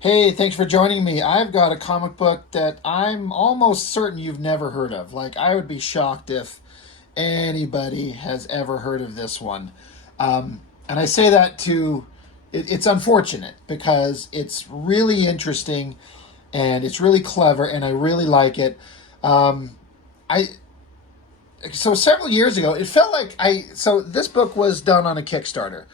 Hey, thanks for joining me. I've got a comic book that I'm almost certain you've never heard of. Like, I would be shocked if anybody has ever heard of this one. And I say that it's unfortunate because it's really interesting and it's really clever and I really like it. Um, I so several years ago, it felt like this book was done on a Kickstarter,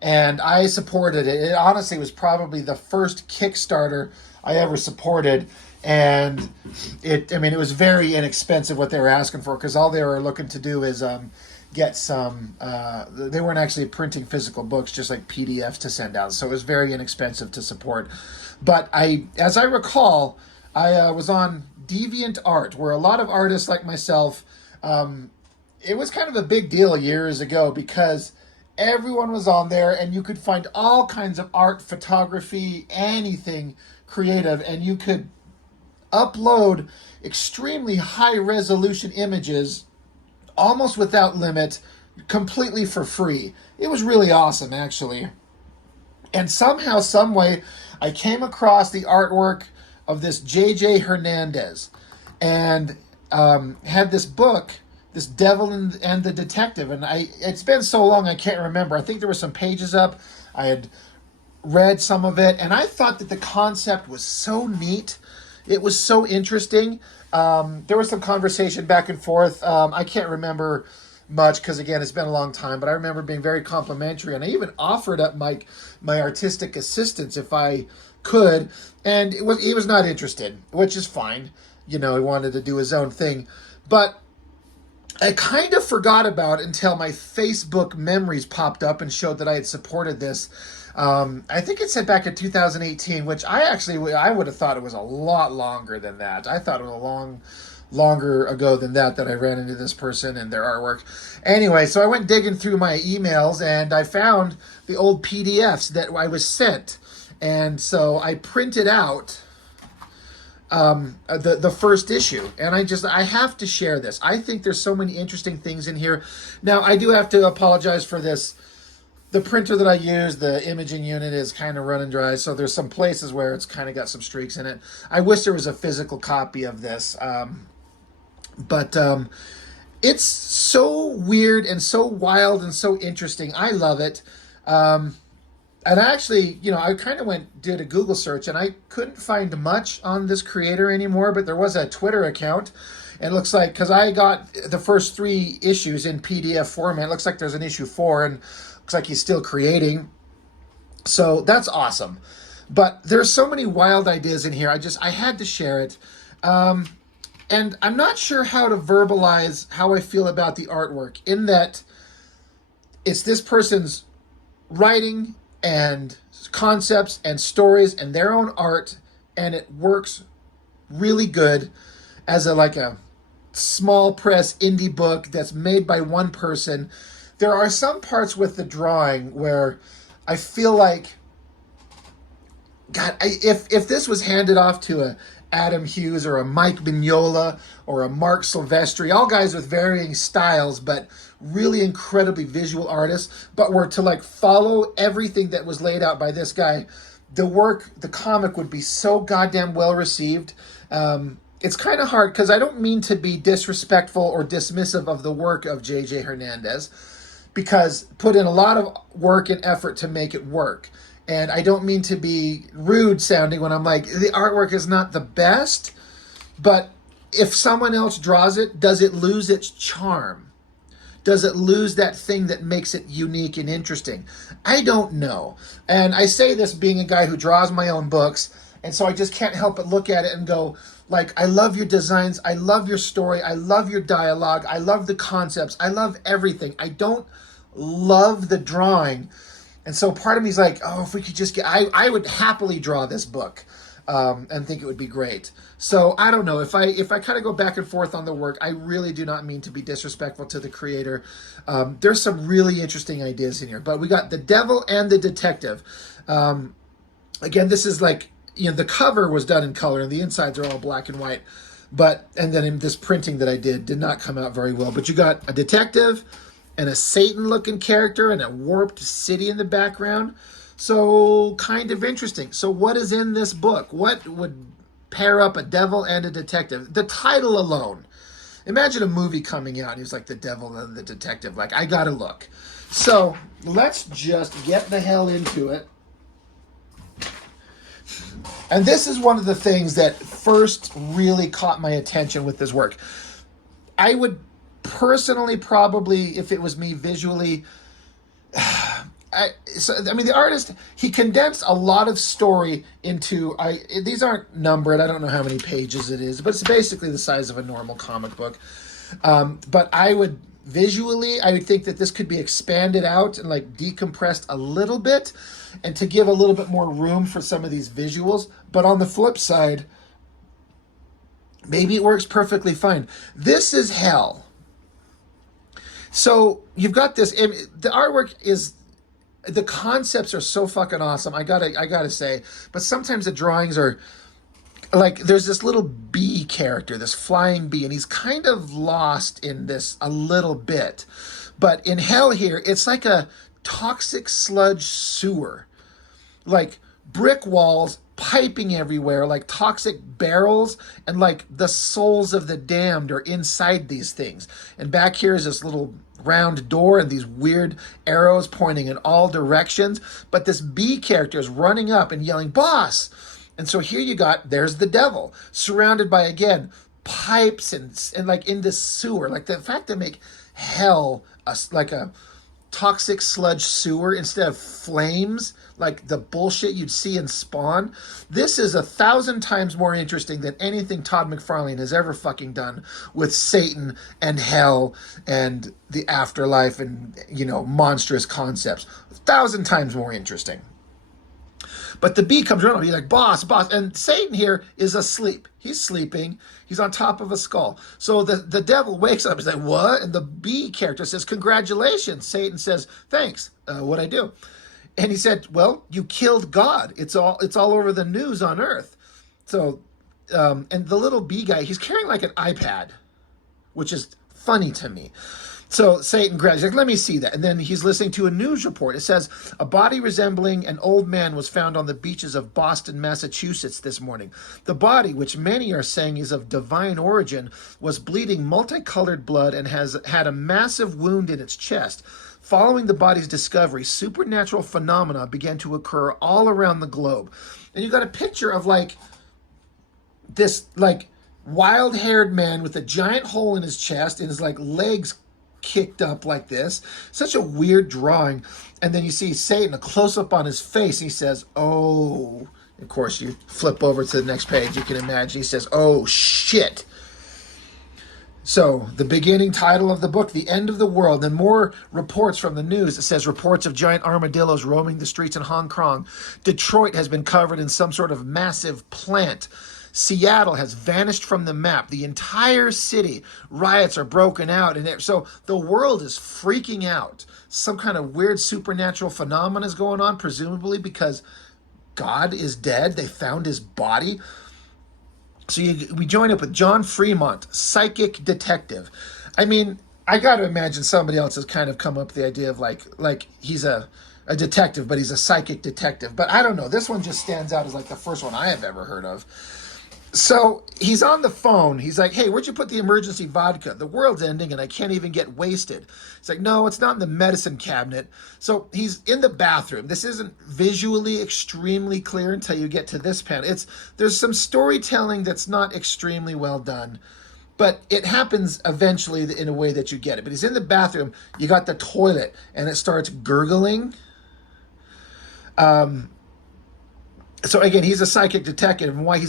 and I supported it. It honestly was probably the first Kickstarter I ever supported, and it was very inexpensive what they were asking for because all they were looking to do is get some. They weren't actually printing physical books, just like PDFs to send out, so it was very inexpensive to support. But as I recall, I was on DeviantArt, where a lot of artists like myself, it was kind of a big deal years ago because everyone was on there and you could find all kinds of art, photography, anything creative, and you could upload extremely high resolution images almost without limit, completely for free. It was really awesome, actually. And somehow, some way, I came across the artwork of this JJ Hernandez, and had this book, this Devil and the Detective, and it's been so long I can't remember. I think there were some pages up. I had read some of it, and I thought that the concept was so neat. It was so interesting. There was some conversation back and forth. I can't remember much because again it's been a long time, but I remember being very complimentary, and I even offered up my artistic assistance if I could, and he was not interested, which is fine. He wanted to do his own thing, but I kind of forgot about it until my Facebook memories popped up and showed that I had supported this. I think it said back in 2018, which I would have thought it was a lot longer than that. I thought it was longer ago than that I ran into this person and their artwork. Anyway, so I went digging through my emails and I found the old PDFs that I was sent, and so I printed out the first issue, and I have to share this. I think there's so many interesting things in here. Now I do have to apologize for this. The printer that I use, the imaging unit, is kind of running dry, so there's some places where it's kind of got some streaks in it. I wish there was a physical copy of this, but it's so weird and so wild and so interesting. I love it. And actually, I kind of did a Google search, and I couldn't find much on this creator anymore, but there was a Twitter account. And it looks like, because I got the first 3 issues in PDF format, it looks like there's an issue 4, and looks like he's still creating. So that's awesome. But there's so many wild ideas in here. I had to share it. And I'm not sure how to verbalize how I feel about the artwork, in that it's this person's writing and concepts and stories and their own art, and it works really good as a small press indie book that's made by one person. There are some parts with the drawing where I feel like, God, if this was handed off to a Adam Hughes or a Mike Mignola or a Mark Silvestri, all guys with varying styles, but really incredibly visual artists, but were to follow everything that was laid out by this guy, the comic would be so goddamn well received. It's kind of hard because I don't mean to be disrespectful or dismissive of the work of JJ Hernandez, because put in a lot of work and effort to make it work. And I don't mean to be rude sounding when I'm like, the artwork is not the best, but if someone else draws it, does it lose its charm? Does it lose that thing that makes it unique and interesting? I don't know. And I say this being a guy who draws my own books, and so I just can't help but look at it and go, I love your designs, I love your story, I love your dialogue, I love the concepts, I love everything. I don't love the drawing. And so part of me is like, oh, if we could just I would happily draw this book, and think it would be great. So I don't know. If I kind of go back and forth on the work, I really do not mean to be disrespectful to the creator. There's some really interesting ideas in here. But we got The Devil and the Detective. Again, this is the cover was done in color, and the insides are all black and white. And then in this printing that I did not come out very well. But you got a detective and a Satan-looking character and a warped city in the background. So kind of interesting. So what is in this book? What would pair up a devil and a detective? The title alone. Imagine a movie coming out and he's like the devil and the detective. Like, I gotta look. So let's just get the hell into it. And this is one of the things that first really caught my attention with this work. I would personally probably, if it was me visually, the artist, he condensed a lot of story into, these aren't numbered, I don't know how many pages it is, but it's basically the size of a normal comic book. But I would think that this could be expanded out and like decompressed a little bit and to give a little bit more room for some of these visuals. But on the flip side, maybe it works perfectly fine. This is hell. So you've got this, the artwork is, the concepts are so fucking awesome. I gotta say, but sometimes the drawings are like, there's this little bee character, this flying bee, and he's kind of lost in this a little bit. But in hell here, it's like a toxic sludge sewer, like brick walls piping everywhere, like toxic barrels, and like the souls of the damned are inside these things. And back here is this little round door and these weird arrows pointing in all directions. But this bee character is running up and yelling, "Boss!" And so here there's the devil surrounded by, again, pipes and like in this sewer. Like the fact they make hell like a toxic sludge sewer instead of flames, like the bullshit you'd see in Spawn. This is 1,000 times more interesting than anything Todd McFarlane has ever fucking done with Satan and hell and the afterlife and, monstrous concepts. 1,000 times more interesting. But the bee comes around, he's like, boss. And Satan here is asleep. He's sleeping. He's on top of a skull. So the devil wakes up. He's like, what? And the bee character says, congratulations. Satan says, thanks. What'd I do? And he said, well, you killed God. It's all over the news on Earth. So, and the little bee guy, he's carrying like an iPad, which is funny to me. So Satan grabs, he's like, let me see that. And then he's listening to a news report. It says, a body resembling an old man was found on the beaches of Boston, Massachusetts this morning. The body, which many are saying is of divine origin, was bleeding multicolored blood and has had a massive wound in its chest. Following the body's discovery, supernatural phenomena began to occur all around the globe. And you got a picture of like this like wild-haired man with a giant hole in his chest and his like legs kicked up like this. Such a weird drawing. And then you see Satan, a close-up on his face, and he says, oh. Of course, you flip over to the next page, you can imagine he says, oh, shit. So, the beginning title of the book, The End of the World, and more reports from the news. It says, reports of giant armadillos roaming the streets in Hong Kong. Detroit has been covered in some sort of massive plant. Seattle has vanished from the map. The entire city, riots are broken out. And so the world is freaking out. Some kind of weird supernatural phenomenon is going on, presumably because God is dead. They found his body. So we join up with John Fremont, psychic detective. I mean, I got to imagine somebody else has kind of come up with the idea of like he's a detective, but he's a psychic detective. But I don't know. This one just stands out as like the first one I have ever heard of. So he's on the phone. He's like, hey, where'd you put the emergency vodka? The world's ending and I can't even get wasted. He's like, no, it's not in the medicine cabinet. So he's in the bathroom. This isn't visually extremely clear until you get to this panel. There's some storytelling that's not extremely well done, but it happens eventually in a way that you get it. But he's in the bathroom. You got the toilet and it starts gurgling. So again, he's a psychic detective, and while he's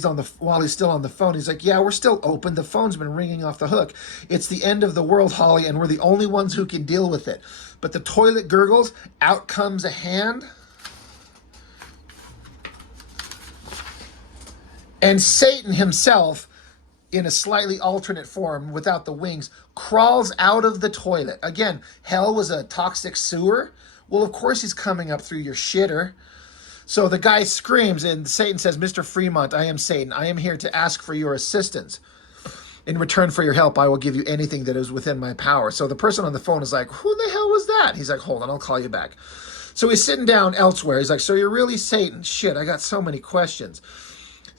still on the phone, he's like, yeah, we're still open. The phone's been ringing off the hook. It's the end of the world, Holly, and we're the only ones who can deal with it. But the toilet gurgles, out comes a hand. And Satan himself, in a slightly alternate form, without the wings, crawls out of the toilet. Again, hell was a toxic sewer. Well, of course he's coming up through your shitter. So the guy screams, and Satan says, Mr. Fremont, I am Satan. I am here to ask for your assistance. In return for your help, I will give you anything that is within my power. So the person on the phone is like, who the hell was that? He's like, hold on, I'll call you back. So he's sitting down elsewhere. He's like, so you're really Satan? Shit, I got so many questions.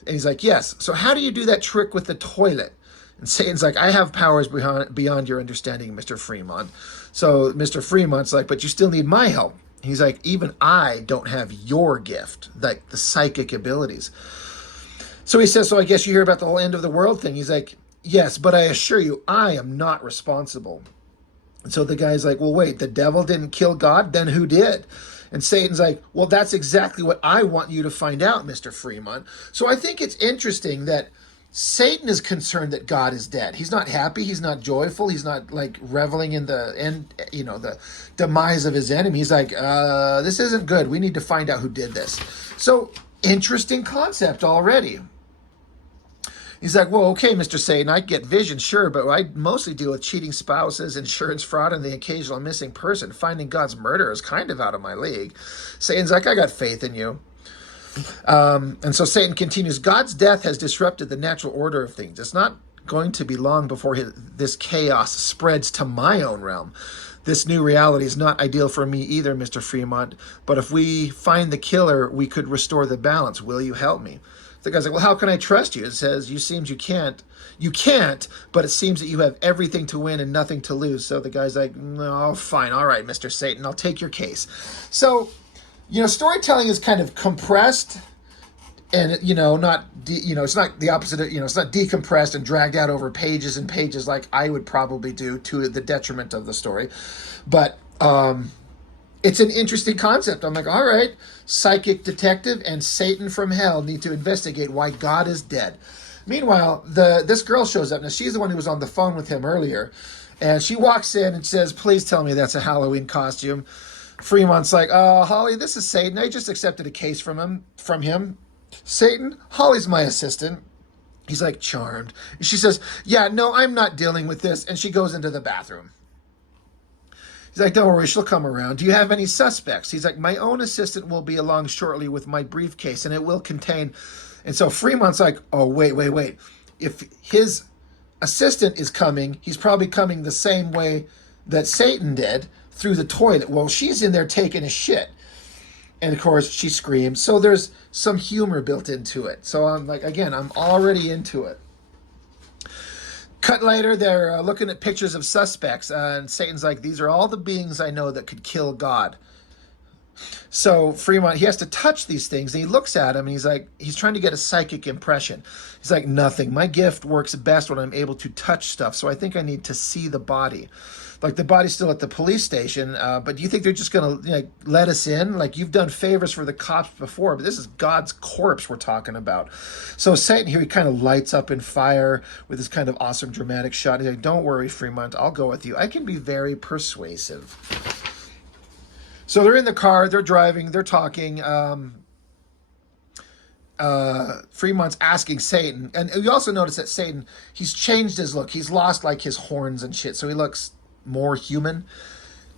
And he's like, yes. So how do you do that trick with the toilet? And Satan's like, I have powers beyond your understanding, Mr. Fremont. So Mr. Fremont's like, but you still need my help. He's like, even I don't have your gift, like the psychic abilities. So he says, so I guess you hear about the whole end of the world thing. He's like, yes, but I assure you, I am not responsible. And so the guy's like, well, wait, the devil didn't kill God? Then who did? And Satan's like, well, that's exactly what I want you to find out, Mr. Fremont. So I think it's interesting that Satan is concerned that God is dead. He's not happy. He's not joyful. He's not like reveling in the demise of his enemy. He's like, this isn't good. We need to find out who did this. So interesting concept already. He's like, well, okay, Mr. Satan, I get vision, sure, but I mostly deal with cheating spouses, insurance fraud, and the occasional missing person. Finding God's murder is kind of out of my league. Satan's like, I got faith in you. And so Satan continues, God's death has disrupted the natural order of things. It's not going to be long before this chaos spreads to my own realm. This new reality is not ideal for me either, Mr. Fremont, but if we find the killer, we could restore the balance. Will you help me? The guy's like, well, how can I trust you? It says, you seems you can't. You can't, but it seems that you have everything to win and nothing to lose. So the guy's like, no, fine. All right, Mr. Satan, I'll take your case. So, storytelling is kind of compressed and, it's not the opposite of, it's not decompressed and dragged out over pages and pages like I would probably do to the detriment of the story. But, it's an interesting concept. I'm like, all right, psychic detective and Satan from hell need to investigate why God is dead. Meanwhile, this girl shows up. Now, she's the one who was on the phone with him earlier. And she walks in and says, please tell me that's a Halloween costume. Fremont's like, Holly, this is Satan. I just accepted a case from him. Satan, Holly's my assistant. He's like, charmed. And she says, yeah, no, I'm not dealing with this. And she goes into the bathroom. He's like, don't worry, she'll come around. Do you have any suspects? He's like, my own assistant will be along shortly with my briefcase, and it will contain... And so Fremont's like, oh, wait. If his assistant is coming, he's probably coming the same way that Satan did, through the toilet. Well, she's in there taking a shit. And, of course, she screams. So there's some humor built into it. So I'm like, again, I'm already into it. Cut later, they're looking at pictures of suspects, and Satan's like, these are all the beings I know that could kill God. So Fremont, he has to touch these things, and he looks at them, and he's like, he's trying to get a psychic impression. He's like, nothing. My gift works best when I'm able to touch stuff, so I think I need to see the body. Like, the body's still at the police station, but do you think they're just going to let us in? Like, you've done favors for the cops before, but this is God's corpse we're talking about. So Satan here, he kind of lights up in fire with this kind of awesome dramatic shot. He's like, don't worry, Fremont, I'll go with you. I can be very persuasive. So they're in the car, they're driving, they're talking. Fremont's asking Satan, and you also notice that Satan, he's changed his look. He's lost like his horns and shit, so he looks more human.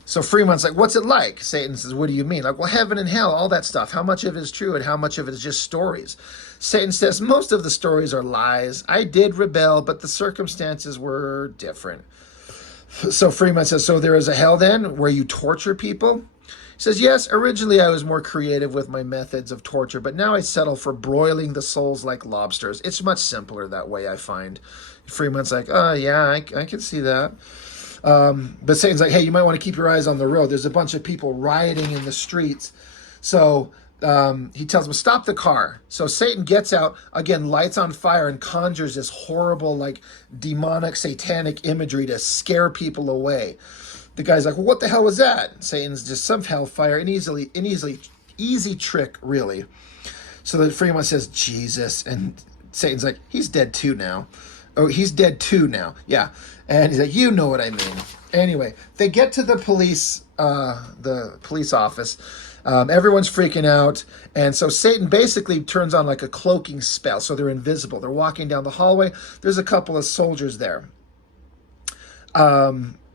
So Fremont's like, what's it like? Satan says, what do you mean? Like, well, heaven and hell, all that stuff. How much of it is true and how much of it is just stories? Satan says, most of the stories are lies. I did rebel, but the circumstances were different. So Fremont says, so there is a hell then where you torture people? He says, yes, originally I was more creative with my methods of torture, but now I settle for broiling the souls like lobsters. It's much simpler that way, I find. Fremont's like, oh, yeah, I can see that. But Satan's like, hey, you might want to keep your eyes on the road. There's a bunch of people rioting in the streets. So he tells him, stop the car. So Satan gets out, again, lights on fire and conjures this horrible, like, demonic, satanic imagery to scare people away. The guy's like, well, what the hell was that? Satan's just some hellfire, an easy trick, really. So then Fremont says, Jesus. And Satan's like, he's dead too now. Oh, he's dead too now. Yeah. And he's like, you know what I mean. Anyway, they get to the police office. Everyone's freaking out. And so Satan basically turns on like a cloaking spell. So they're invisible. They're walking down the hallway. There's a couple of soldiers there.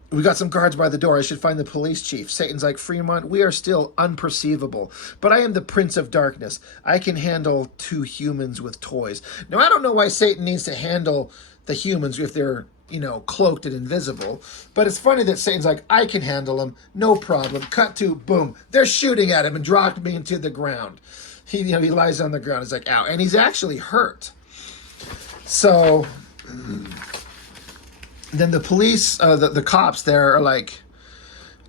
We got some guards by the door. I should find the police chief. Satan's like, Fremont, we are still unperceivable, but I am the Prince of Darkness. I can handle 2 humans with toys. Now, I don't know why Satan needs to handle the humans if they're cloaked and invisible. But it's funny that Satan's like, I can handle him, no problem. Cut to, boom, they're shooting at him and dropped me into the ground. He lies on the ground. He's like, ow. And he's actually hurt. So then the police, the cops there are like,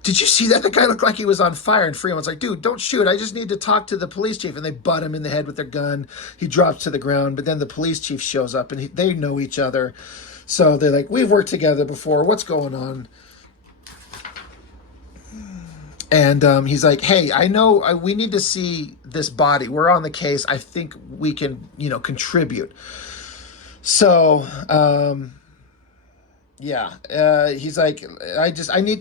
did you see that? The guy looked like he was on fire. And Freeman's like, dude, don't shoot. I just need to talk to the police chief. And they butt him in the head with their gun. He drops to the ground. But then the police chief shows up and they know each other. So they're like, we've worked together before. What's going on? And he's like, hey, I know we need to see this body. We're on the case. I think we can, contribute. So, he's like,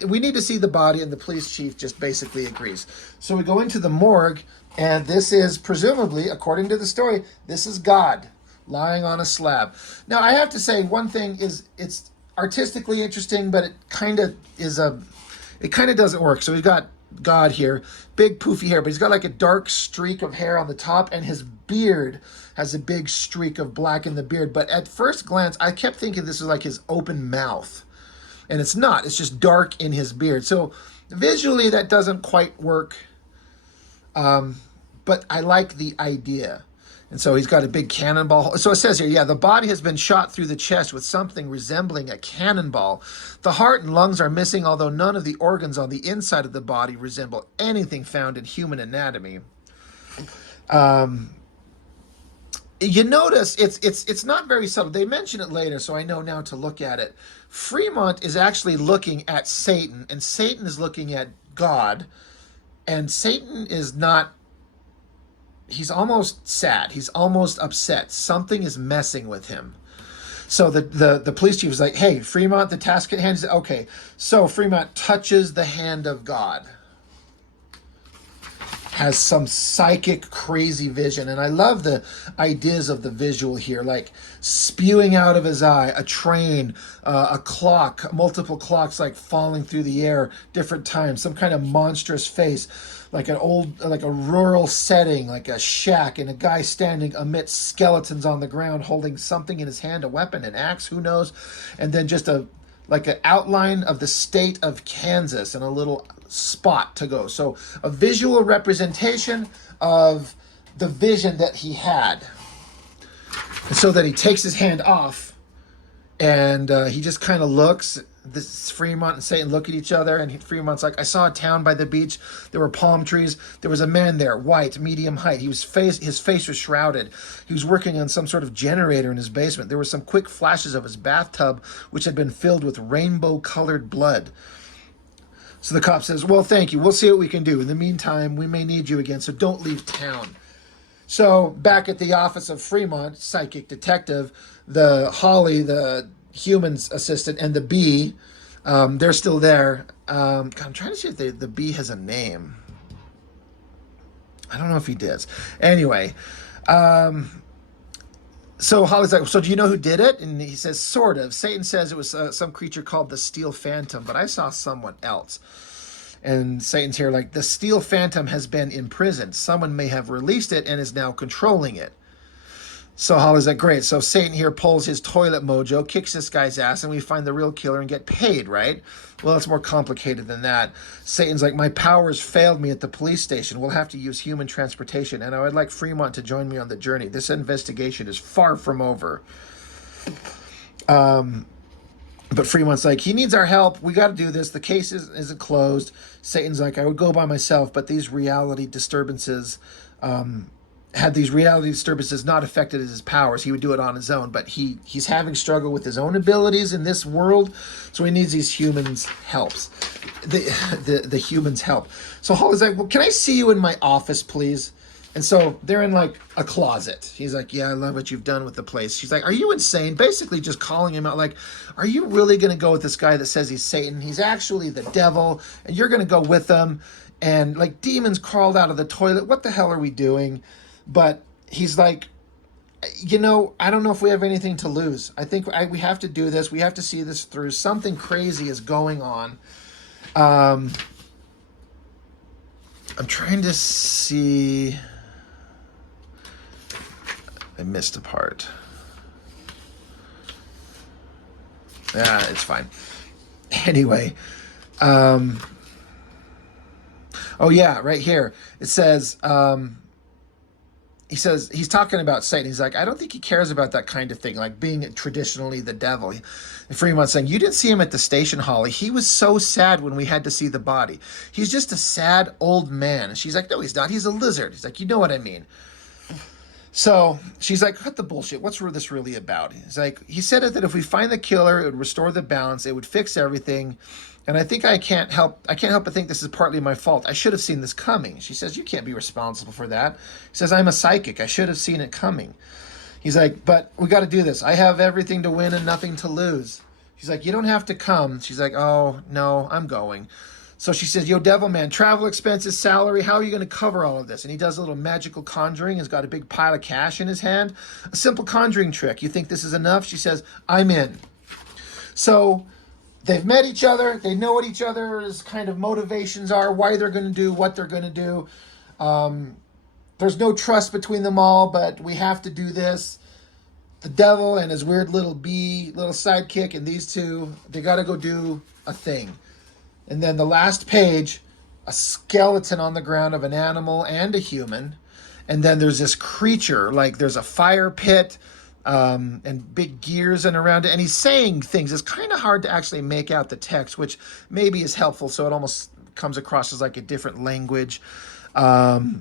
we need to see the body. And the police chief just basically agrees. So we go into the morgue, and this is presumably, according to the story, this is God lying on a slab. Now, I have to say one thing is it's artistically interesting, but it kind of doesn't work. So we've got God here, big poofy hair, but he's got like a dark streak of hair on the top, and his beard has a big streak of black in the beard. But at first glance, I kept thinking this is like his open mouth, and it's not. It's just dark in his beard. So visually, that doesn't quite work, but I like the idea. And so he's got a big cannonball. So it says here, the body has been shot through the chest with something resembling a cannonball. The heart and lungs are missing, although none of the organs on the inside of the body resemble anything found in human anatomy. You notice it's not very subtle. They mention it later, so I know now to look at it. Fremont is actually looking at Satan, and Satan is looking at God, and Satan is not. He's almost sad. He's almost upset. Something is messing with him. So the police chief is like, hey, Fremont, the task at hand is okay. So Fremont touches the hand of God. Has some psychic crazy vision. And I love the ideas of the visual here, like spewing out of his eye, a train, a clock, multiple clocks like falling through the air, different times, some kind of monstrous face, like a rural setting, like a shack, and a guy standing amidst skeletons on the ground holding something in his hand, a weapon, an axe, who knows, and then just an outline of the state of Kansas and a little spot to go. So a visual representation of the vision that he had. And so that he takes his hand off, and he just kind of looks. This Fremont and Satan look at each other, and Fremont's like, I saw a town by the beach. There were palm trees. There was a man there, white, medium height. His face was shrouded. He was working on some sort of generator in his basement. There were some quick flashes of his bathtub, which had been filled with rainbow-colored blood. So the cop says, well, thank you. We'll see what we can do. In the meantime, we may need you again, so don't leave town. So back at the office of Fremont, psychic detective, the Holly, the human's assistant, and the bee, they're still there. I'm trying to see if the bee has a name. I don't know if he does. Anyway, so Holly's like, so do you know who did it? And he says, sort of. Satan says it was some creature called the Steel Phantom, but I saw someone else. And Satan's here like, the Steel Phantom has been imprisoned. Someone may have released it and is now controlling it. So Holly's like, great. So Satan here pulls his toilet mojo, kicks this guy's ass, and we find the real killer and get paid, right? Well, it's more complicated than that. Satan's like, my powers failed me at the police station. We'll have to use human transportation, and I would like Fremont to join me on the journey. This investigation is far from over. But Fremont's like, he needs our help. We got to do this. The case isn't closed. Satan's like, I would go by myself, but these reality disturbances... had these reality disturbances not affected his powers, he would do it on his own. But he's having struggle with his own abilities in this world, so he needs these humans' helps. The humans' help. So Holly's like, well, can I see you in my office, please? And so they're in like a closet. He's like, yeah, I love what you've done with the place. She's like, are you insane? Basically just calling him out like, are you really going to go with this guy that says he's Satan? He's actually the devil, and you're going to go with him. And like demons crawled out of the toilet. What the hell are we doing? But he's like, I don't know if we have anything to lose. I think we have to do this. We have to see this through. Something crazy is going on. I'm trying to see. I missed a part. It's fine. Anyway, oh yeah, right here it says. He says he's talking about Satan. He's like, I don't think he cares about that kind of thing, like being traditionally the devil. And Fremont's saying, you didn't see him at the station, Holly. He was so sad when we had to see the body. He's just a sad old man. And she's like, no, he's not. He's a lizard. He's like, you know what I mean. So she's like, cut the bullshit. What's this really about? He's like, he said it that if we find the killer, it would restore the balance. It would fix everything. And I think I can't help but think this is partly my fault. I should have seen this coming. She says, you can't be responsible for that. He says, I'm a psychic. I should have seen it coming. He's like, but we got to do this. I have everything to win and nothing to lose. She's like, you don't have to come. She's like, oh, no, I'm going. So she says, yo, devil man, travel expenses, salary, how are you going to cover all of this? And he does a little magical conjuring. He's got a big pile of cash in his hand. A simple conjuring trick. You think this is enough? She says, I'm in. So they've met each other. They know what each other's kind of motivations are, why they're going to do what they're going to do. There's no trust between them all, but we have to do this. The devil and his weird little sidekick, and these two, they got to go do a thing. And then the last page, a skeleton on the ground of an animal and a human. And then there's this creature, like there's a fire pit, and big gears and around it. And he's saying things. It's kind of hard to actually make out the text, which maybe is helpful. So it almost comes across as like a different language. But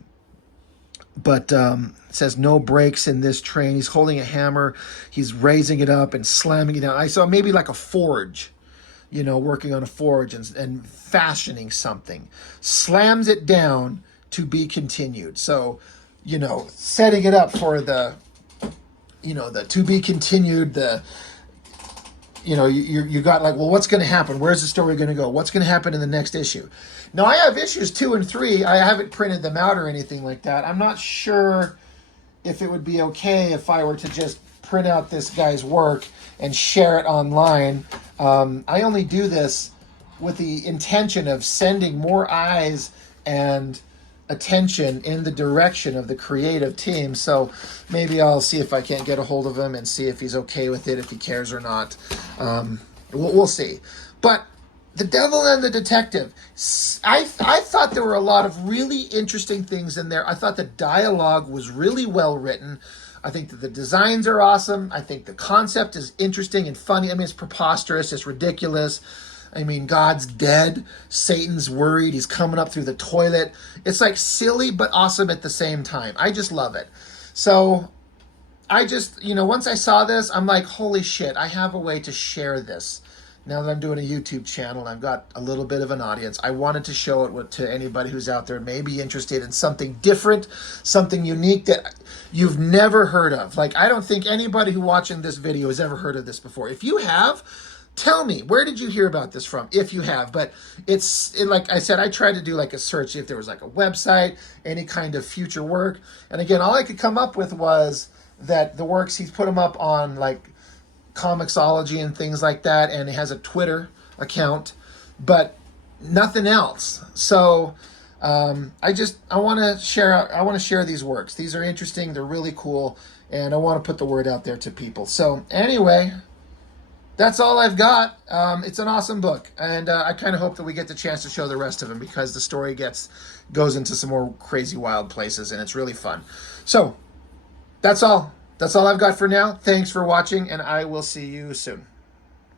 it says no brakes in this train. He's holding a hammer. He's raising it up and slamming it down. I saw maybe like a forge, working on a forge and fashioning something. Slams it down to be continued. So, setting it up for the to be continued, you got like, well, what's going to happen? Where's the story going to go? What's going to happen in the next issue? Now, I have issues 2 and 3. I haven't printed them out or anything like that. I'm not sure if it would be okay if I were to just print out this guy's work and share it online. I only do this with the intention of sending more eyes and attention in the direction of the creative team. So maybe I'll see if I can't get a hold of him and see if he's okay with it, if he cares or not. We'll see. But The Devil and the Detective, I thought there were a lot of really interesting things in there. I thought the dialogue was really well written. I think that the designs are awesome. I think the concept is interesting and funny. I mean, it's preposterous. It's ridiculous. I mean, God's dead. Satan's worried. He's coming up through the toilet. It's like silly but awesome at the same time. I just love it. So I just, once I saw this, I'm like, holy shit, I have a way to share this. Now that I'm doing a YouTube channel and I've got a little bit of an audience, I wanted to show it to anybody who's out there maybe interested in something different, something unique that you've never heard of. Like, I don't think anybody who watching this video has ever heard of this before. If you have, tell me, where did you hear about this from, if you have? But like I said, I tried to do like a search, if there was like a website, any kind of future work. And again, all I could come up with was that the works, he's put them up on like Comixology and things like that, and it has a Twitter account, but nothing else. So I want to share these works. These are interesting, they're really cool, and I want to put the word out there to people. So anyway, that's all I've got. It's an awesome book, and I kind of hope that we get the chance to show the rest of them, because the story goes into some more crazy wild places, and it's really fun. So that's all I've got for now. Thanks for watching, and I will see you soon.